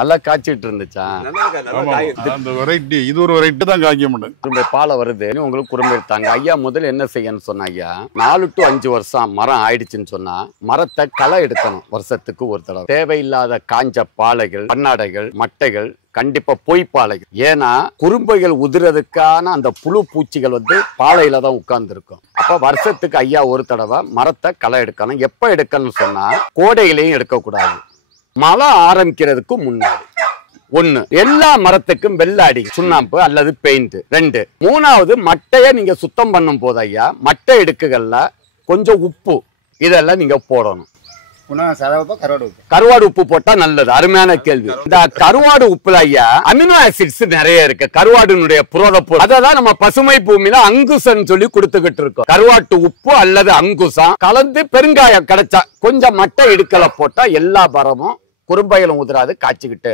நல்லா காய்ச்சிட்டு இருந்துச்சா? அந்த வெரைட்டி இது ஒரு வெரைட்டி தான் காய்க்க மாட்டேன். குறும்பை பாலை வருது உங்களுக்கு குறும்பை எடுத்தாங்க. ஐயா முதல்ல என்ன செய்யணும்னு சொன்னா ஐயா 4 to 5 வருஷம் மரம் ஆயிடுச்சுன்னு சொன்னா மரத்தை களை எடுக்கணும். வருஷத்துக்கு ஒரு தடவை. தேவையில்லாத காஞ்ச பாலைகள், பன்னாடைகள், மட்டைகள், கண்டிப்பா பொய்ப்பாலைகள். ஏன்னா குறும்பைகள் உதிரதுக்கான அந்த புழு பூச்சிகள் பாலையில தான் உட்கார்ந்து இருக்கும். அப்ப வருஷத்துக்கு ஐயா ஒரு தடவை மரத்தை களை எடுக்கணும். எப்ப எடுக்கணும்னு சொன்னா கோடையிலையும் எடுக்கக்கூடாது, மழை ஆரம்பிக்கிறதுக்கு முன்னாடி. 1 எல்லா மரத்துக்கும் வெள்ளாடி சுண்ணாம்பு அல்லது பெயிண்ட். 2 3வது மட்டையை நீங்க சுத்தம் பண்ணும் போது ஐயா மட்டை எடுக்குகள்ல கொஞ்சம் உப்பு இதெல்லாம் நீங்க போடணும். கருவாடு உப்பு போட்டா நல்லது. அருமையான கேள்வி. இந்த கருவாடு உப்புல ஐயா அமினோ ஆசிட்ஸ் நிறைய இருக்கு. கருவாடுனுடைய புரத பொருள் அததான் நம்ம பசுமை பூமியில அங்குசம் சொல்லி கொடுத்துக்கிட்டு இருக்கோம். கருவாட்டு உப்பு அல்லது அங்குசம் கலந்து பெருங்காயம் கிடைச்சா கொஞ்சம் மட்டை எடுக்கல போட்டா எல்லா மரமும் குறும்பையிலும் உதிராது, காய்ச்சிக்கிட்டே